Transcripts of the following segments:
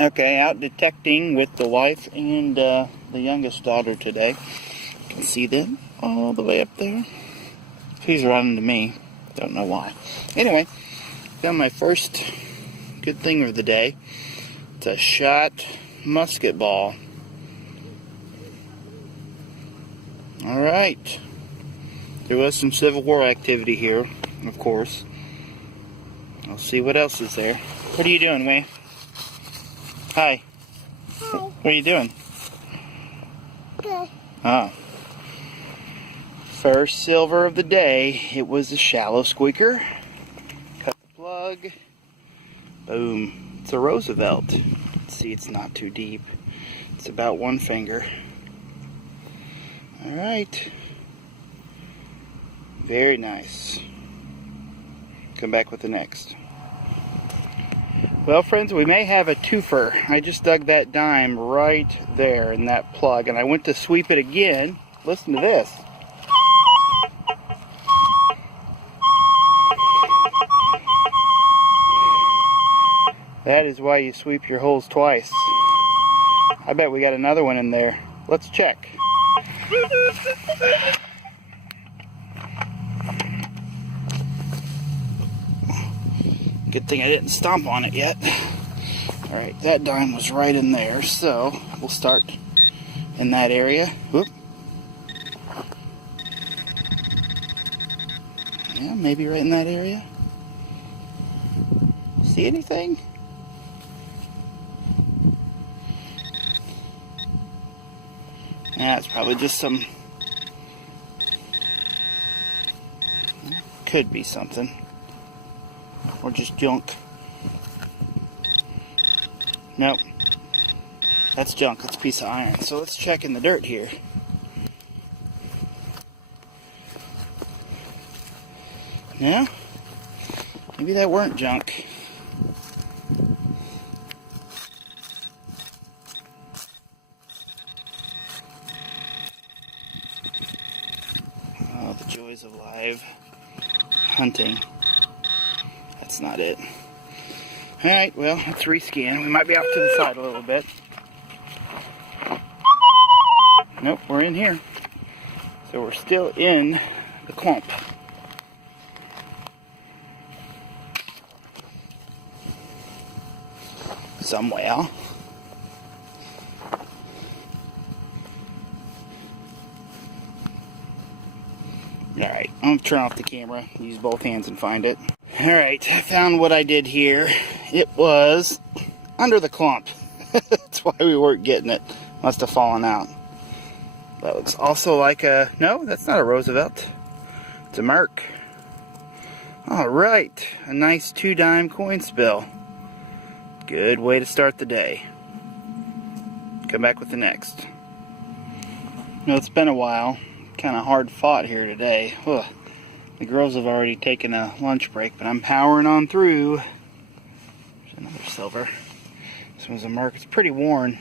Okay, out detecting with the wife and the youngest daughter today. You can see them all the way up there. She's running to me. Don't know why. Anyway, got my first good thing of the day. It's a shot musket ball. Alright. There was some Civil War activity here, of course. I'll see what else is there. What are you doing, May? Hi. Hi. What are you doing? Good. Oh. First silver of the day. It was a shallow squeaker. Cut the plug. Boom. It's a Roosevelt. See, it's not too deep. It's about 1 finger. Alright. Very nice. Come back with the next. Well, friends, we may have a twofer. I just dug that dime right there in that plug, and I went to sweep it again. Listen to this. That is why you sweep your holes twice. I bet we got another one in there. Let's check. Good thing I didn't stomp on it yet. Alright, that dime was right in there, so we'll start in that area. Whoop. Yeah, maybe right in that area. See anything? Yeah, it's probably just some... Could be something. Or just junk. Nope. That's junk. That's a piece of iron. So let's check in the dirt here. No? Maybe that weren't junk. Oh, the joys of live hunting. That's not it. Alright, well, let's rescan. We might be off to the side a little bit. Nope, we're in here. So we're still in the clump. Somewhere. Alright, I'm going to turn off the camera, use both hands and find it. Alright, I found what I did here. It was under the clump. That's why we weren't getting it. Must have fallen out. That looks also like a... No, that's not a Roosevelt. It's a Merc. Alright, a nice 2-dime coin spill. Good way to start the day. Come back with the next. You know, it's been a while. Kind of hard fought here today. Ugh. The girls have already taken a lunch break, but I'm powering on through. There's another silver. This one's a Merc. It's pretty worn.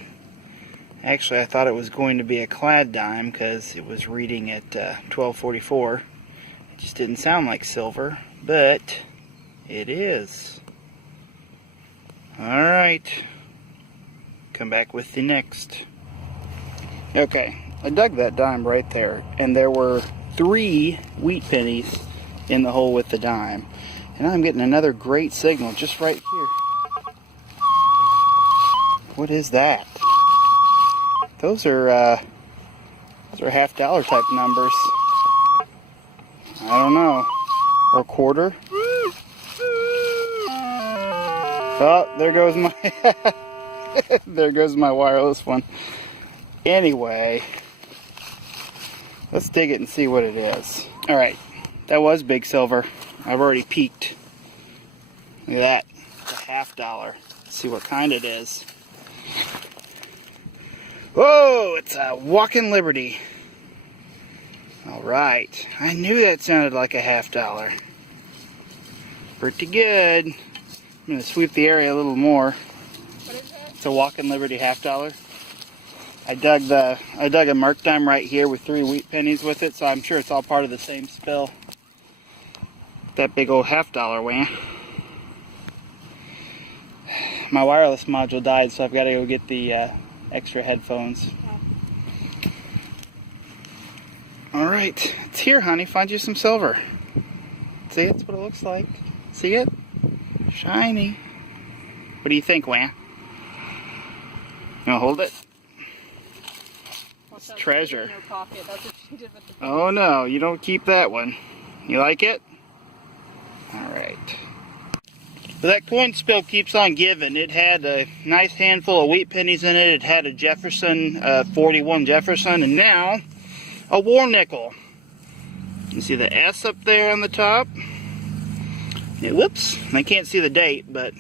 Actually, I thought it was going to be a clad dime because it was reading at 1244. It just didn't sound like silver, but it is. Alright. Come back with the next. Okay. I dug that dime right there, and there were 3 wheat pennies in the hole with the dime. And I'm getting another great signal just right here. What is that? Those are $50 type numbers. I don't know. Or quarter. Oh, there goes my there goes my wireless one. Anyway, let's dig it and see what it is. Alright, that was big silver. I've already peeked. Look at that. It's a $50. Let's see what kind it is. Whoa, it's a Walking Liberty. Alright, I knew that sounded like a $50. Pretty good. I'm going to sweep the area a little more. What is that? It's a Walking Liberty $50. I dug a Merc dime right here with 3 wheat pennies with it, so I'm sure it's all part of the same spill. That big old $50 wham. my wireless module died, so I've got to go get the extra headphones. Alright, it's here, honey. Find you some silver. See, that's what it looks like. See it? Shiny. What do you think, Wham? You want to hold it? It's treasure. That's what she did with the Oh no, you don't keep that one. You like it? Alright. Well, that coin spill keeps on giving. It had a nice handful of wheat pennies in it. It had a Jefferson, 41 Jefferson, and now a war nickel. You see the S up there on the top? Yeah, whoops, I can't see the date, but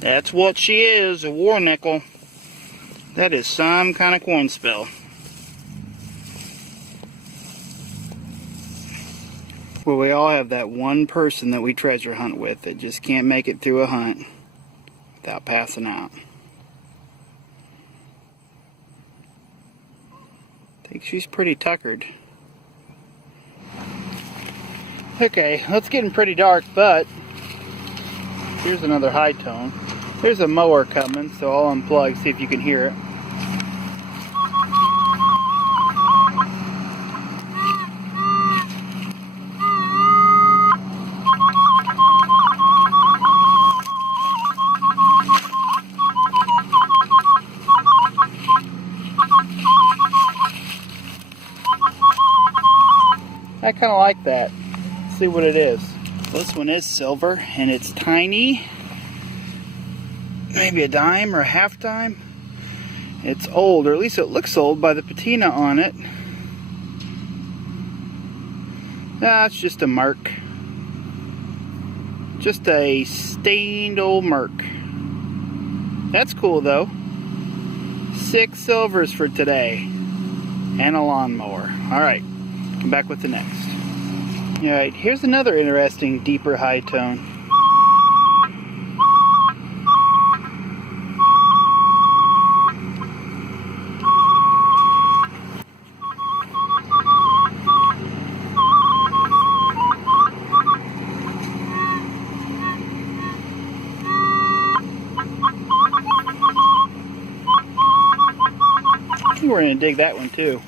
that's what she is, a war nickel. That is some kind of coin spill. Well, we all have that one person that we treasure hunt with that just can't make it through a hunt without passing out. I think she's pretty tuckered. Okay, well, it's getting pretty dark, but here's another high tone. There's a mower coming, so I'll unplug, see if you can hear it. I kind of like that. Let's see what it is. This one is silver, and it's tiny. Maybe a dime or a half dime. It's old, or at least it looks old by the patina on it. It's just a mark. Just a stained old mark. That's cool though. 6 silvers for today. And a lawnmower. Alright, come back with the next. Alright, here's another interesting, deeper high tone. I think we're going to dig that one too.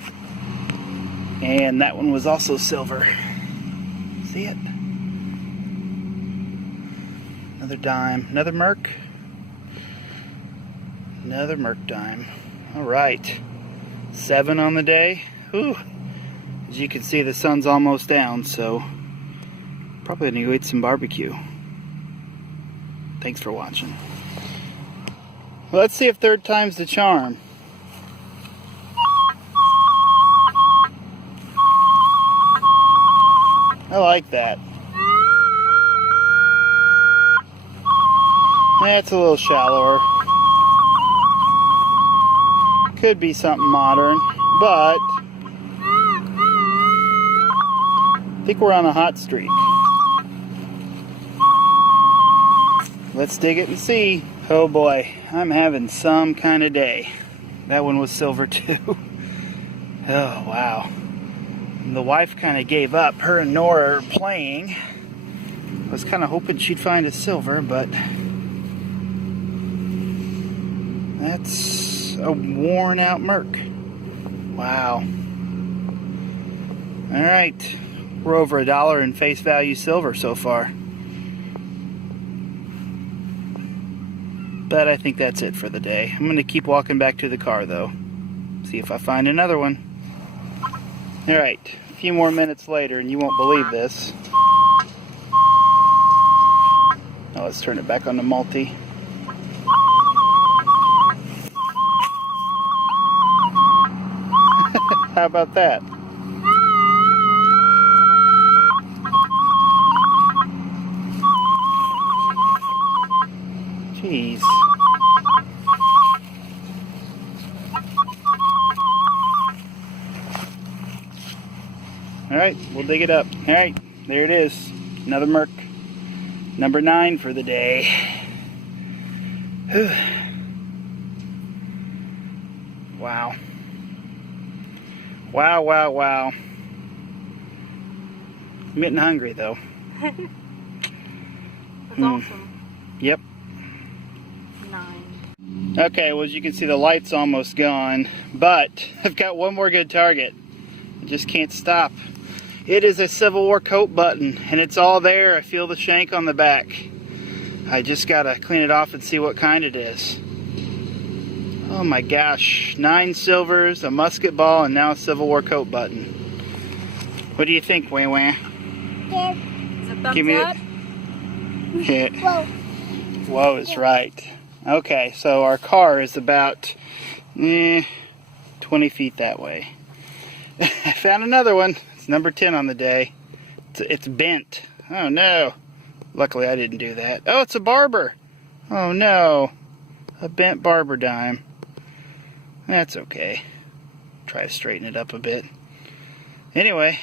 And that one was also silver. See it? Another dime. Another merc. Another merc dime. Alright. 7 on the day. Whew. As you can see, the sun's almost down, so probably gonna go eat some barbecue. Thanks for watching. Well, let's see if third time's the charm. I like that. That's a little shallower. Could be something modern, but I think we're on a hot streak. Let's dig it and see. Oh boy, I'm having some kind of day. That one was silver too. Oh wow. The wife kind of gave up. Her and Nora are playing. I was kind of hoping she'd find a silver, but that's a worn out merc. Wow. Alright. We're over $1 in face value silver so far. But I think that's it for the day. I'm going to keep walking back to the car though. See if I find another one. Alright, a few more minutes later and you won't believe this. Now let's turn it back on to multi. How about that? Jeez. Alright, we'll dig it up. Alright, there it is. Another merc. Number 9 for the day. Wow. Wow, wow, wow. I'm getting hungry though. That's awesome. Yep. Okay, well, as you can see, the light's almost gone, but I've got one more good target. I just can't stop. It is a Civil War coat button, and it's all there. I feel the shank on the back. I just gotta clean it off and see what kind it is. Oh my gosh, 9 silvers, a musket ball, and now a Civil War coat button. What do you think, Wah Wah? Yeah. Is it thumbs Give me up? Whoa. Whoa is right. Okay, so our car is about 20 feet that way. I found another one. It's number 10 on the day. It's bent. Oh no. Luckily I didn't do that. Oh, it's a barber. Oh no. A bent barber dime. That's okay. Try to straighten it up a bit. Anyway,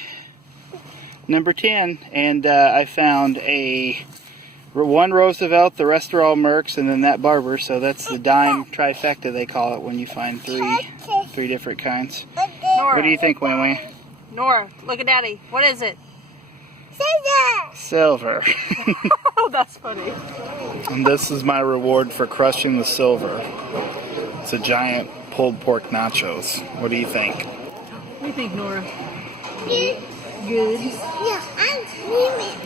number 10. And I found one Roosevelt, the rest are all Mercs, and then that barber, so that's the dime trifecta they call it when you find three different kinds. Nora. What do you think, Wah Wah? Nora, look at Daddy. What is it? Silver. Oh, that's funny. And this is my reward for crushing the silver. It's a giant pulled pork nachos. What do you think? What do you think, Nora? Good. Yeah, I'm screaming.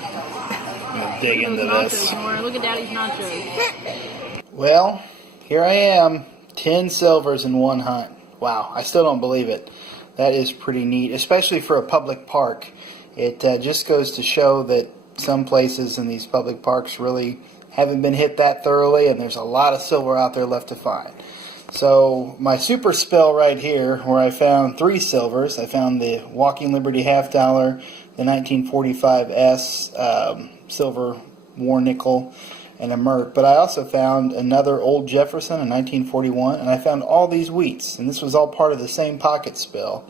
I'm gonna dig into Nachos, this. Nora. Look at Daddy's nachos. Well, here I am, 10 silvers in one hunt. Wow, I still don't believe it. That is pretty neat, especially for a public park. It just goes to show that some places in these public parks really haven't been hit that thoroughly, and there's a lot of silver out there left to find. So my super spill right here, where I found 3 silvers. I found the Walking Liberty half dollar, the 1945 S silver war nickel, and a Merc. But I also found another old Jefferson, a 1941, and I found all these wheats, and this was all part of the same pocket spill.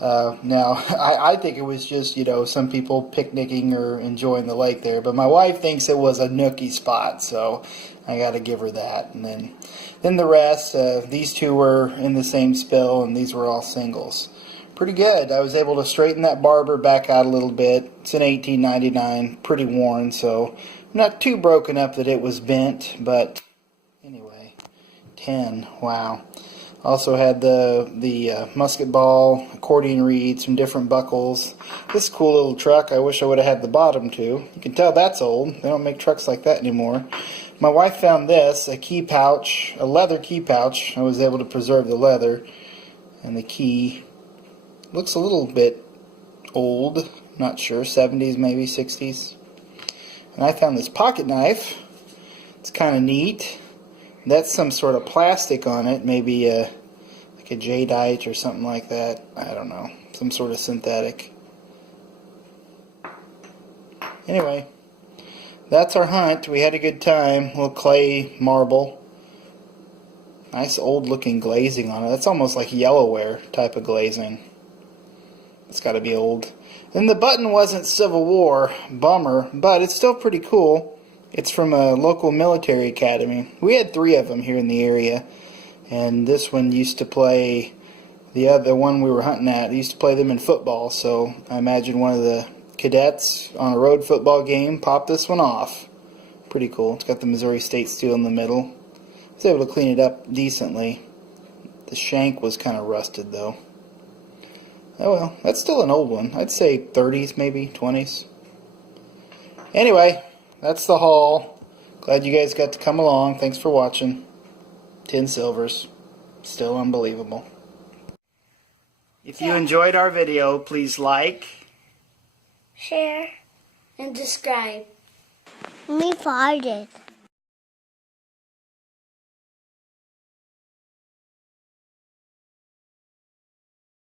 Now, I think it was just, some people picnicking or enjoying the lake there, but my wife thinks it was a nookie spot, so I got to give her that. And then the rest, these 2 were in the same spill, and these were all singles. Pretty good. I was able to straighten that barber back out a little bit. It's an 1899, pretty worn, so not too broken up that it was bent, but anyway, 10. Wow. Also had the musket ball, accordion reed, some different buckles. This cool little truck, I wish I would have had the bottom too. You can tell that's old. They don't make trucks like that anymore. My wife found this, a key pouch, a leather key pouch. I was able to preserve the leather. And the key looks a little bit old, not sure, 70s maybe, 60s. And I found this pocket knife. It's kind of neat. That's some sort of plastic on it, maybe like a jadeite or something like that. I don't know, some sort of synthetic. Anyway, that's our hunt. We had a good time. Little clay marble. Nice old looking glazing on it. That's almost like yellowware type of glazing. It's got to be old. And the button wasn't Civil War, bummer, but it's still pretty cool. It's from a local military academy. We had 3 of them here in the area, and this one used to play, the other one we were hunting at, they used to play them in football, so I imagine one of the cadets on a road football game popped this one off. Pretty cool. It's got the Missouri State steel in the middle. I was able to clean it up decently. The shank was kind of rusted though. Oh well, that's still an old one. I'd say 30s maybe, 20s. Anyway, that's the haul. Glad you guys got to come along. Thanks for watching. 10 silvers. Still unbelievable. If you enjoyed our video, please like, Share, and subscribe. We farted.